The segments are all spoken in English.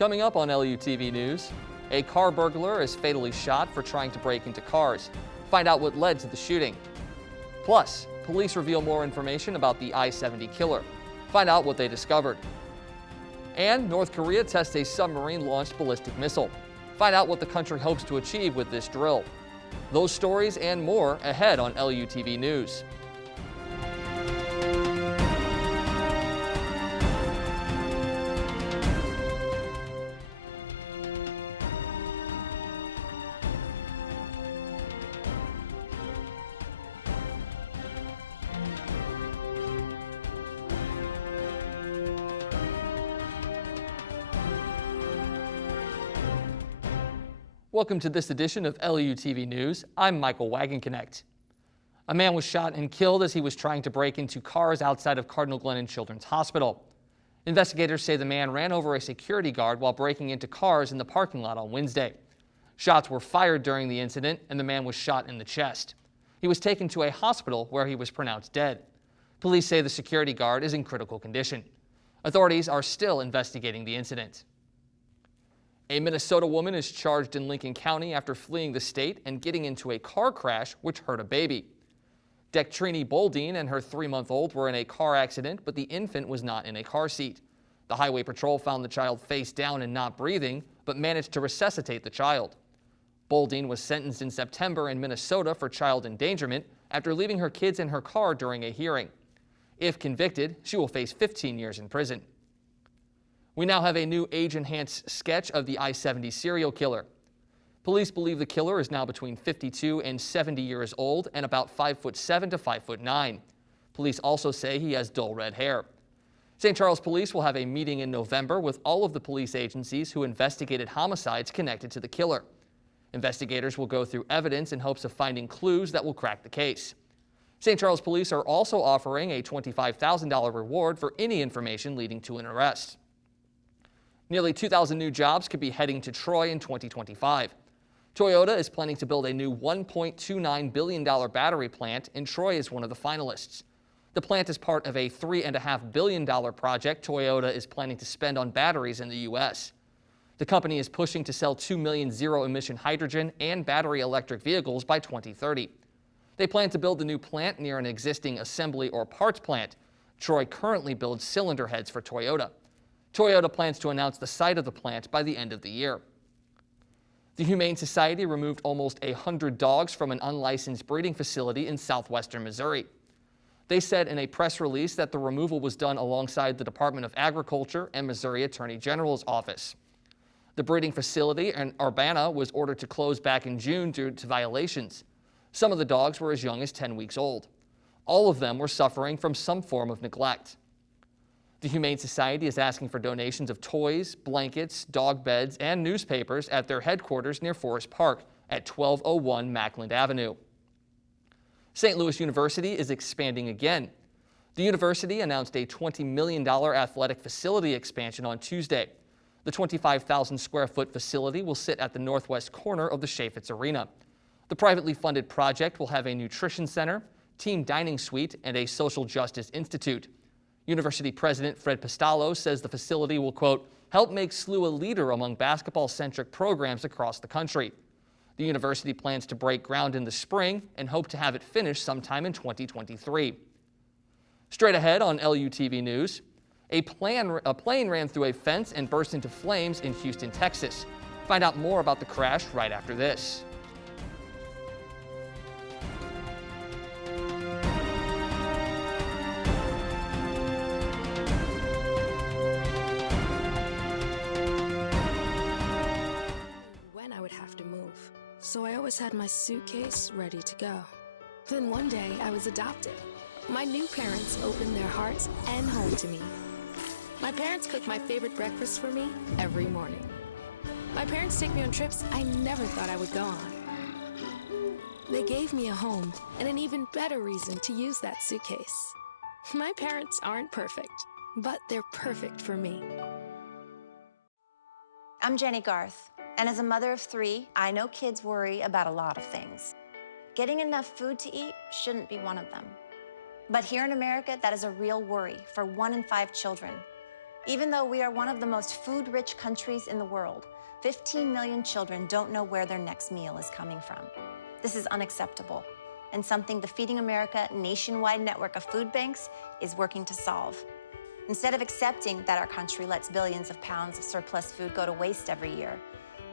Coming up on LUTV News, a car burglar is fatally shot for trying to break into cars. Find out what led to the shooting. Plus, police reveal more information about the I-70 killer. Find out what they discovered. And North Korea tests a submarine-launched ballistic missile. Find out what the country hopes to achieve with this drill. Those stories and more ahead on LUTV News. Welcome to this edition of LUTV News. I'm Michael Wagenknecht. A man was shot and killed as he was trying to break into cars outside of Cardinal Glennon Children's Hospital. Investigators say the man ran over a security guard while breaking into cars in the parking lot on Wednesday. Shots were fired during the incident and the man was shot in the chest. He was taken to a hospital where he was pronounced dead. Police say the security guard is in critical condition. Authorities are still investigating the incident. A Minnesota woman is charged in Lincoln County after fleeing the state and getting into a car crash which hurt a baby. Dectrini Boldine and her 3-month-old were in a car accident, but the infant was not in a car seat. The Highway Patrol found the child face down and not breathing, but managed to resuscitate the child. Boldine was sentenced in September in Minnesota for child endangerment after leaving her kids in her car during a hearing. If convicted, she will face 15 years in prison. We now have a new age-enhanced sketch of the I-70 serial killer. Police believe the killer is now between 52 and 70 years old and about 5'7" to 5'9". Police also say he has dull red hair. St. Charles Police will have a meeting in November with all of the police agencies who investigated homicides connected to the killer. Investigators will go through evidence in hopes of finding clues that will crack the case. St. Charles Police are also offering a $25,000 reward for any information leading to an arrest. Nearly 2,000 new jobs could be heading to Troy in 2025. Toyota is planning to build a new $1.29 billion battery plant, and Troy is one of the finalists. The plant is part of a $3.5 billion project Toyota is planning to spend on batteries in the U.S. The company is pushing to sell 2 million zero-emission hydrogen and battery electric vehicles by 2030. They plan to build the new plant near an existing assembly or parts plant. Troy currently builds cylinder heads for Toyota. Toyota plans to announce the site of the plant by the end of the year. The Humane Society removed almost 100 dogs from an unlicensed breeding facility in Southwestern Missouri. They said in a press release that the removal was done alongside the Department of Agriculture and Missouri Attorney General's office. The breeding facility in Urbana was ordered to close back in June due to violations. Some of the dogs were as young as 10 weeks old. All of them were suffering from some form of neglect. The Humane Society is asking for donations of toys, blankets, dog beds, and newspapers at their headquarters near Forest Park at 1201 Mackland Avenue. St. Louis University is expanding again. The university announced a $20 million athletic facility expansion on Tuesday. The 25,000 square foot facility will sit at the northwest corner of the Chaffetz Arena. The privately funded project will have a nutrition center, team dining suite, and a social justice institute. University President Fred Pistalo says the facility will, quote, help make SLU a leader among basketball-centric programs across the country. The university plans to break ground in the spring and hope to have it finished sometime in 2023. Straight ahead on LUTV News, a plane ran through a fence and burst into flames in Houston, Texas. Find out more about the crash right after this. So I always had my suitcase ready to go. Then one day I was adopted. My new parents opened their hearts and home to me. My parents cook my favorite breakfast for me every morning. My parents take me on trips I never thought I would go on. They gave me a home and an even better reason to use that suitcase. My parents aren't perfect, but they're perfect for me. I'm Jenny Garth, and as a mother of 3, I know kids worry about a lot of things. Getting enough food to eat shouldn't be one of them. But here in America, that is a real worry for 1 in 5 children. Even though we are one of the most food-rich countries in the world, 15 million children don't know where their next meal is coming from. This is unacceptable, and something the Feeding America nationwide network of food banks is working to solve. Instead of accepting that our country lets billions of pounds of surplus food go to waste every year,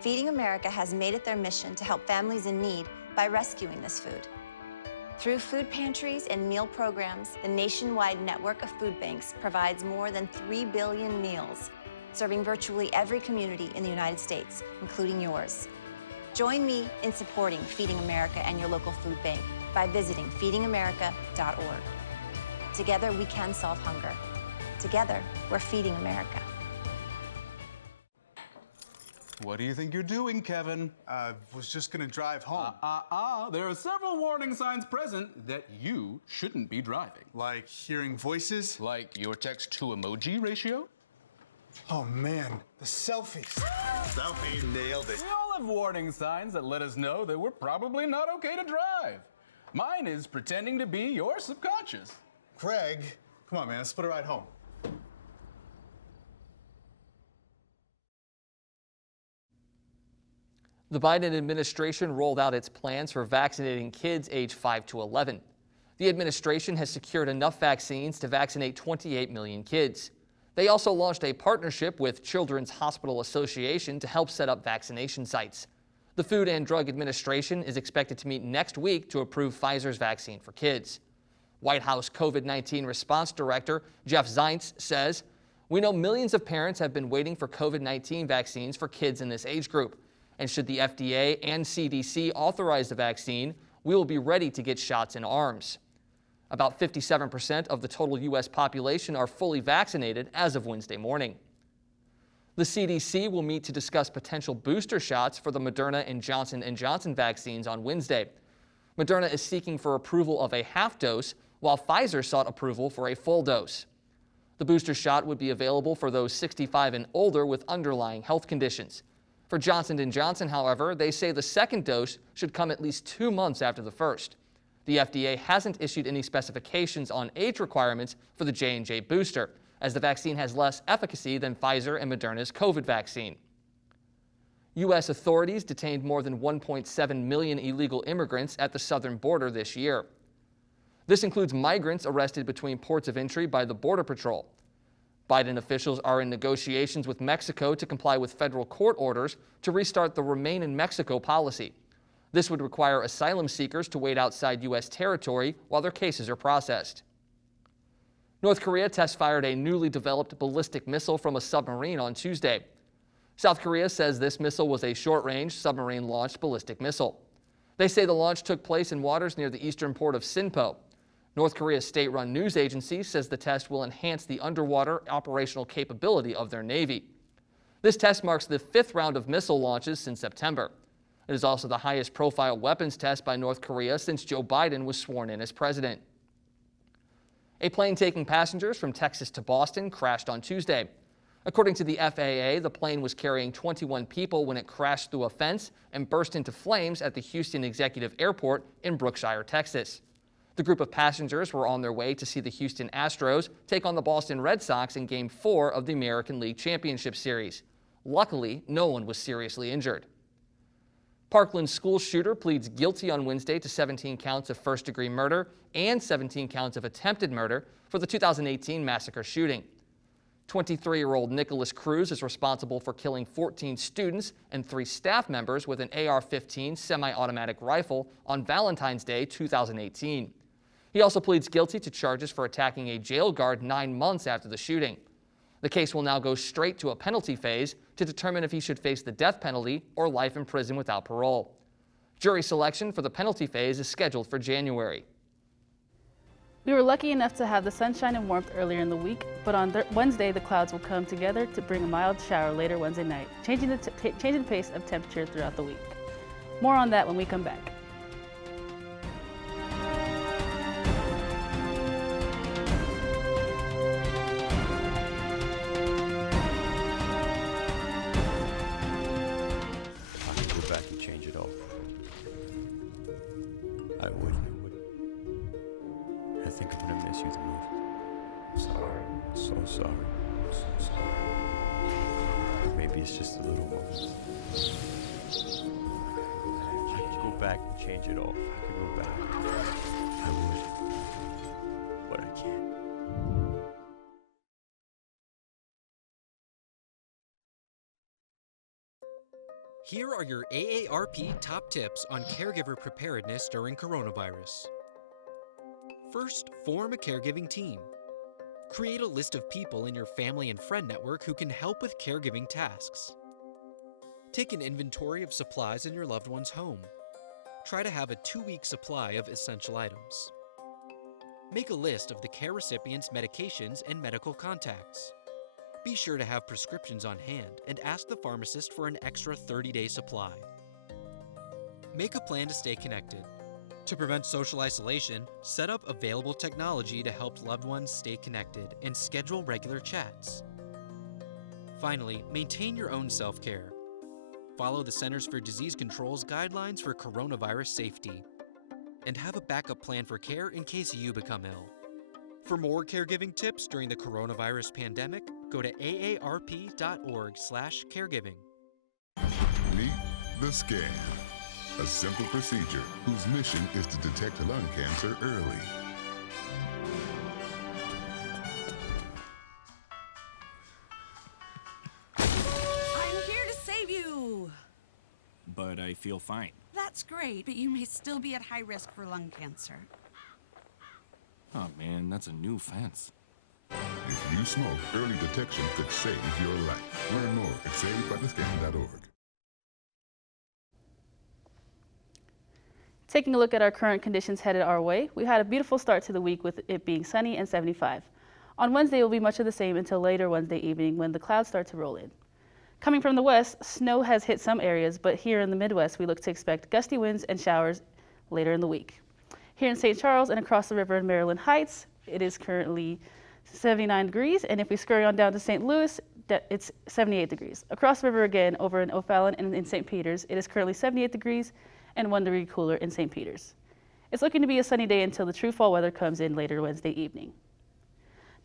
Feeding America has made it their mission to help families in need by rescuing this food. Through food pantries and meal programs, the nationwide network of food banks provides more than 3 billion meals, serving virtually every community in the United States, including yours. Join me in supporting Feeding America and your local food bank by visiting feedingamerica.org. Together, we can solve hunger. Together, we're Feeding America. What do you think you're doing, Kevin? Was just gonna drive home. There are several warning signs present that you shouldn't be driving. Like hearing voices? Like your text-to-emoji ratio? Oh man, the selfies. Selfie, nailed it. We all have warning signs that let us know that we're probably not okay to drive. Mine is pretending to be your subconscious. Craig, come on man, let's split a ride home. The Biden administration rolled out its plans for vaccinating kids aged 5 to 11. The administration has secured enough vaccines to vaccinate 28 million kids. They also launched a partnership with Children's Hospital Association to help set up vaccination sites. The Food and Drug Administration is expected to meet next week to approve Pfizer's vaccine for kids. White House COVID-19 response director Jeff Zients says, "We know millions of parents have been waiting for COVID-19 vaccines for kids in this age group. And should the FDA and CDC authorize the vaccine, we will be ready to get shots in arms." About 57% of the total U.S. population are fully vaccinated as of Wednesday morning. The CDC will meet to discuss potential booster shots for the Moderna and Johnson & Johnson vaccines on Wednesday. Moderna is seeking for approval of a half dose, while Pfizer sought approval for a full dose. The booster shot would be available for those 65 and older with underlying health conditions. For Johnson & Johnson, however, they say the second dose should come at least 2 months after the first. The FDA hasn't issued any specifications on age requirements for the J&J booster, as the vaccine has less efficacy than Pfizer and Moderna's COVID vaccine. U.S. authorities detained more than 1.7 million illegal immigrants at the southern border this year. This includes migrants arrested between ports of entry by the Border Patrol. Biden officials are in negotiations with Mexico to comply with federal court orders to restart the Remain in Mexico policy. This would require asylum seekers to wait outside U.S. territory while their cases are processed. North Korea test-fired a newly developed ballistic missile from a submarine on Tuesday. South Korea says this missile was a short-range, submarine-launched ballistic missile. They say the launch took place in waters near the eastern port of Sinpo. North Korea's state-run news agency says the test will enhance the underwater operational capability of their Navy. This test marks the 5th round of missile launches since September. It is also the highest-profile weapons test by North Korea since Joe Biden was sworn in as president. A plane taking passengers from Texas to Boston crashed on Tuesday. According to the FAA, the plane was carrying 21 people when it crashed through a fence and burst into flames at the Houston Executive Airport in Brookshire, Texas. The group of passengers were on their way to see the Houston Astros take on the Boston Red Sox in Game 4 of the American League Championship Series. Luckily, no one was seriously injured. Parkland school shooter pleads guilty on Wednesday to 17 counts of first-degree murder and 17 counts of attempted murder for the 2018 massacre shooting. 23-year-old Nicholas Cruz is responsible for killing 14 students and 3 staff members with an AR-15 semi-automatic rifle on Valentine's Day 2018. He also pleads guilty to charges for attacking a jail guard 9 months after the shooting. The case will now go straight to a penalty phase to determine if he should face the death penalty or life in prison without parole. Jury selection for the penalty phase is scheduled for January. We were lucky enough to have the sunshine and warmth earlier in the week, but on Wednesday the clouds will come together to bring a mild shower later Wednesday night, changing the pace of temperature throughout the week. More on that when we come back. so sorry. Maybe it's just a little moment. I could go back and change it all. I could go back. I would. But I can't. Here are your AARP top tips on caregiver preparedness during coronavirus. First, form a caregiving team. Create a list of people in your family and friend network who can help with caregiving tasks. Take an inventory of supplies in your loved one's home. Try to have a 2-week supply of essential items. Make a list of the care recipient's medications and medical contacts. Be sure to have prescriptions on hand and ask the pharmacist for an extra 30-day supply. Make a plan to stay connected. To prevent social isolation, set up available technology to help loved ones stay connected and schedule regular chats. Finally, maintain your own self-care. Follow the Centers for Disease Control's guidelines for coronavirus safety. And have a backup plan for care in case you become ill. For more caregiving tips during the coronavirus pandemic, go to aarp.org/caregiving. Meet the scan, a simple procedure whose mission is to detect lung cancer early. I'm here to save you! But I feel fine. That's great, but you may still be at high risk for lung cancer. Oh man, that's a new fence. If you smoke, early detection could save your life. Learn more at savebythescan.org. Taking a look at our current conditions headed our way, we had a beautiful start to the week with it being sunny and 75. On Wednesday, it will be much of the same until later Wednesday evening when the clouds start to roll in. Coming from the west, snow has hit some areas, but here in the Midwest, we look to expect gusty winds and showers later in the week. Here in St. Charles and across the river in Maryland Heights, it is currently 79 degrees, and if we scurry on down to St. Louis, it's 78 degrees. Across the river again, over in O'Fallon and in St. Peters, it is currently 78 degrees and 1 degree cooler in St. Peters. It's looking to be a sunny day until the true fall weather comes in later Wednesday evening.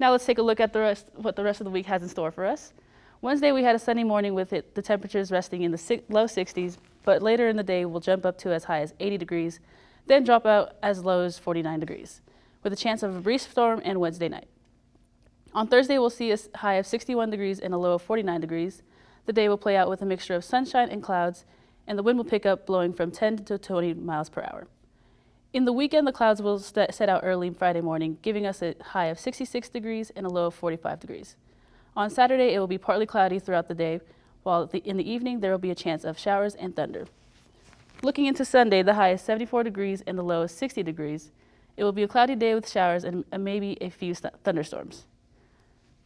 Now let's take a look at what the rest of the week has in store for us. Wednesday, we had a sunny morning with the temperatures resting in the low 60s, but later in the day, we'll jump up to as high as 80 degrees, then drop out as low as 49 degrees, with a chance of a brief storm and Wednesday night. On Thursday, we'll see a high of 61 degrees and a low of 49 degrees. The day will play out with a mixture of sunshine and clouds, and the wind will pick up, blowing from 10 to 20 miles per hour. In the weekend, the clouds will set out early Friday morning, giving us a high of 66 degrees and a low of 45 degrees. On Saturday, it will be partly cloudy throughout the day, while in the evening, there will be a chance of showers and thunder. Looking into Sunday, the high is 74 degrees and the low is 60 degrees. It will be a cloudy day with showers and maybe a few thunderstorms.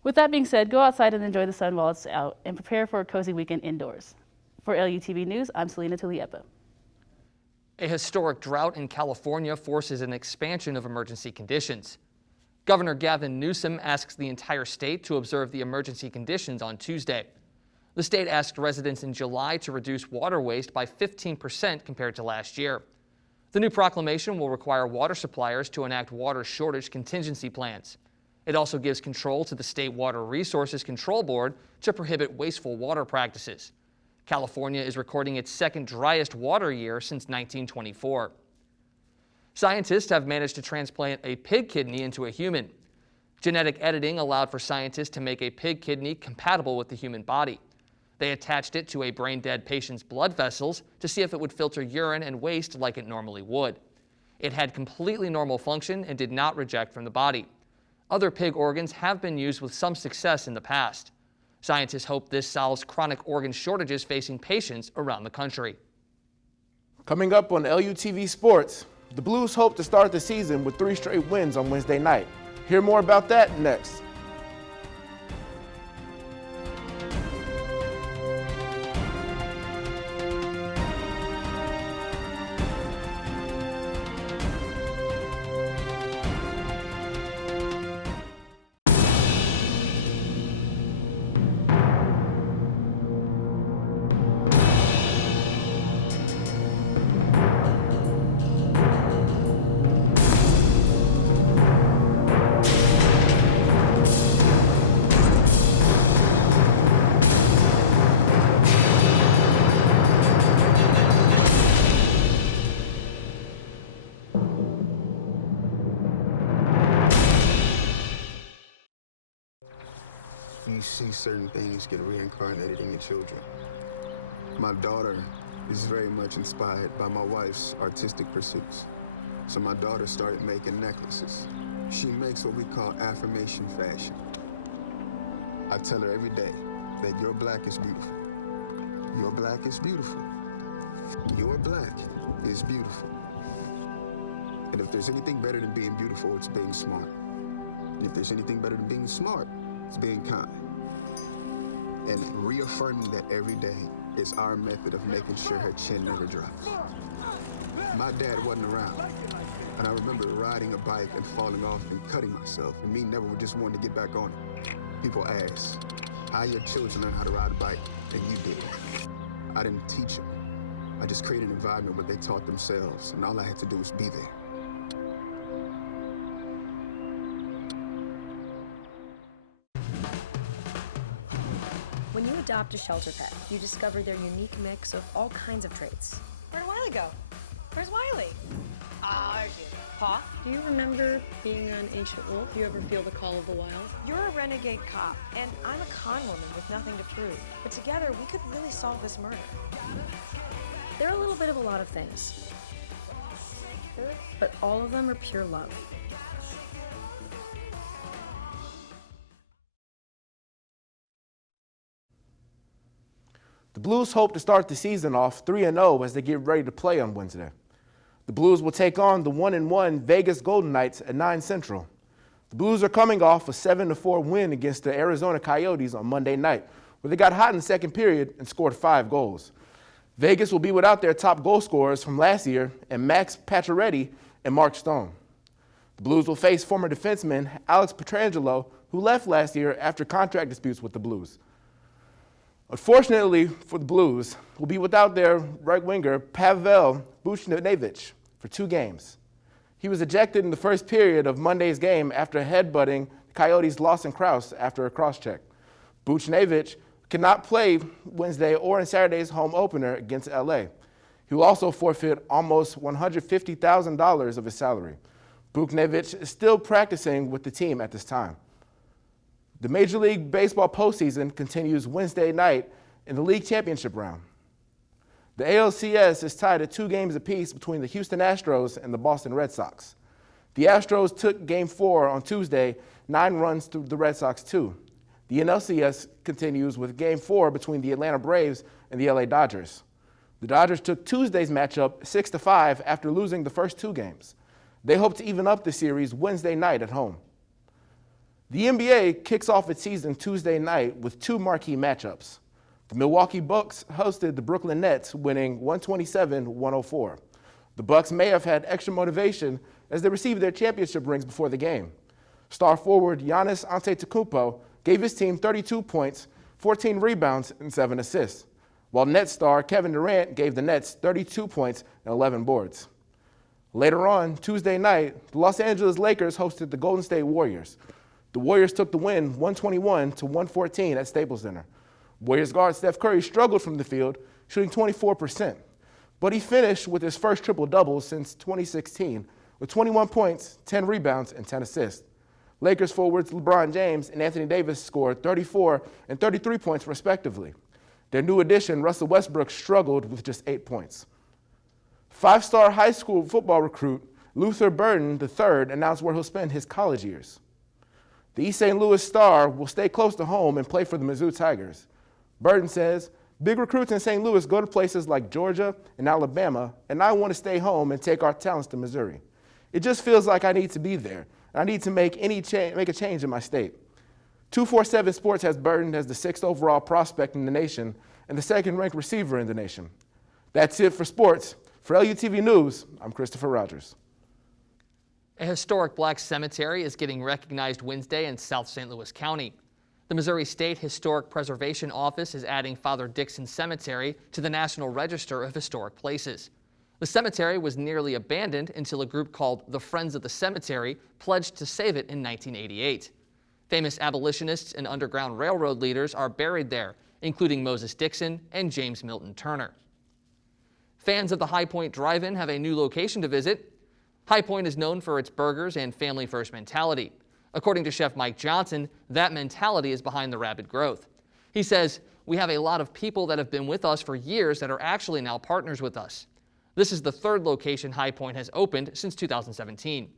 With that being said, go outside and enjoy the sun while it's out and prepare for a cozy weekend indoors. For LUTV News, I'm Selena Tuliepa. A historic drought in California forces an expansion of emergency conditions. Governor Gavin Newsom asks the entire state to observe the emergency conditions on Tuesday. The state asked residents in July to reduce water waste by 15% compared to last year. The new proclamation will require water suppliers to enact water shortage contingency plans. It also gives control to the State Water Resources Control Board to prohibit wasteful water practices. California is recording its second driest water year since 1924. Scientists have managed to transplant a pig kidney into a human. Genetic editing allowed for scientists to make a pig kidney compatible with the human body. They attached it to a brain-dead patient's blood vessels to see if it would filter urine and waste like it normally would. It had completely normal function and did not reject from the body. Other pig organs have been used with some success in the past. Scientists hope this solves chronic organ shortages facing patients around the country. Coming up on LUTV Sports, the Blues hope to start the season with 3 straight wins on Wednesday night. Hear more about that next. see certain things get reincarnated in your children. My daughter is very much inspired by my wife's artistic pursuits. So my daughter started making necklaces. She makes what we call affirmation fashion. I tell her every day that your black is beautiful. Your black is beautiful. Your black is beautiful. And if there's anything better than being beautiful, it's being smart. And if there's anything better than being smart, it's being kind. And reaffirming that every day is our method of making sure her chin never drops. My dad wasn't around, and I remember riding a bike and falling off and cutting myself, and me never just wanting to get back on it. People ask, how your children learn how to ride a bike, and you did. I didn't teach them. I just created an environment where they taught themselves, and all I had to do was be there. When you adopt a shelter pet, you discover their unique mix of all kinds of traits. Where'd Wiley go? Where's Wiley? Ah, there she is. Paw? Do you remember being on Ancient Wolf? Do you ever feel the call of the wild? You're a renegade cop, and I'm a con woman with nothing to prove. But together, we could really solve this murder. They're a little bit of a lot of things, but all of them are pure love. The Blues hope to start the season off 3-0 as they get ready to play on Wednesday. The Blues will take on the 1-1 Vegas Golden Knights at 9 Central. The Blues are coming off a 7-4 win against the Arizona Coyotes on Monday night, where they got hot in the second period and scored 5 goals. Vegas will be without their top goal scorers from last year, and Max Pacioretty and Mark Stone. The Blues will face former defenseman Alex Pietrangelo, who left last year after contract disputes with the Blues. Unfortunately for the Blues, will be without their right winger Pavel Buchnevich for 2 games. He was ejected in the first period of Monday's game after headbutting the Coyotes' Lawson Krause after a cross-check. Buchnevich cannot play Wednesday or in Saturday's home opener against LA. He will also forfeit almost $150,000 of his salary. Buchnevich is still practicing with the team at this time. The Major League Baseball postseason continues Wednesday night in the league championship round. The ALCS is tied at 2 games apiece between the Houston Astros and the Boston Red Sox. The Astros took Game 4 on Tuesday, 9 runs to the Red Sox 2. The NLCS continues with Game 4 between the Atlanta Braves and the LA Dodgers. The Dodgers took Tuesday's matchup 6-5 after losing the first 2 games. They hope to even up the series Wednesday night at home. The NBA kicks off its season Tuesday night with 2 marquee matchups. The Milwaukee Bucks hosted the Brooklyn Nets, winning 127-104. The Bucks may have had extra motivation as they received their championship rings before the game. Star forward Giannis Antetokounmpo gave his team 32 points, 14 rebounds, and 7 assists, while Nets star Kevin Durant gave the Nets 32 points and 11 boards. Later on, Tuesday night, the Los Angeles Lakers hosted the Golden State Warriors. The Warriors took the win 121-114 at Staples Center. Warriors guard Steph Curry struggled from the field, shooting 24%, but he finished with his first triple-double since 2016 with 21 points, 10 rebounds, and 10 assists. Lakers forwards LeBron James and Anthony Davis scored 34 and 33 points respectively. Their new addition, Russell Westbrook, struggled with just 8 points. 5-star high school football recruit Luther Burden III announced where he'll spend his college years. The East St. Louis Star will stay close to home and play for the Mizzou Tigers. Burden says, "Big recruits in St. Louis go to places like Georgia and Alabama, and I want to stay home and take our talents to Missouri. It just feels like I need to be there, and I need to make a change in my state." 247 Sports has Burden as the 6th overall prospect in the nation and the 2nd-ranked receiver in the nation. That's it for sports. For LUTV News, I'm Christopher Rogers. A historic black cemetery is getting recognized Wednesday in South St. Louis County. The Missouri State Historic Preservation Office is adding Father Dixon Cemetery to the National Register of Historic Places. The cemetery was nearly abandoned until a group called the Friends of the Cemetery pledged to save it in 1988. Famous abolitionists and Underground Railroad leaders are buried there, including Moses Dixon and James Milton Turner. Fans of the High Point Drive-In have a new location to visit. High Point is known for its burgers and family-first mentality. According to Chef Mike Johnson, that mentality is behind the rapid growth. He says, "We have a lot of people that have been with us for years that are actually now partners with us." This is the third location High Point has opened since 2017.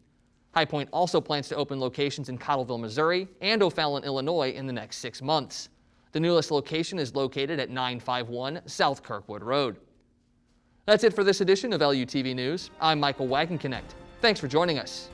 High Point also plans to open locations in Cottleville, Missouri and O'Fallon, Illinois in the next 6 months. The newest location is located at 951 South Kirkwood Road. That's it for this edition of LUTV News. I'm Michael Wagenknecht. Thanks for joining us.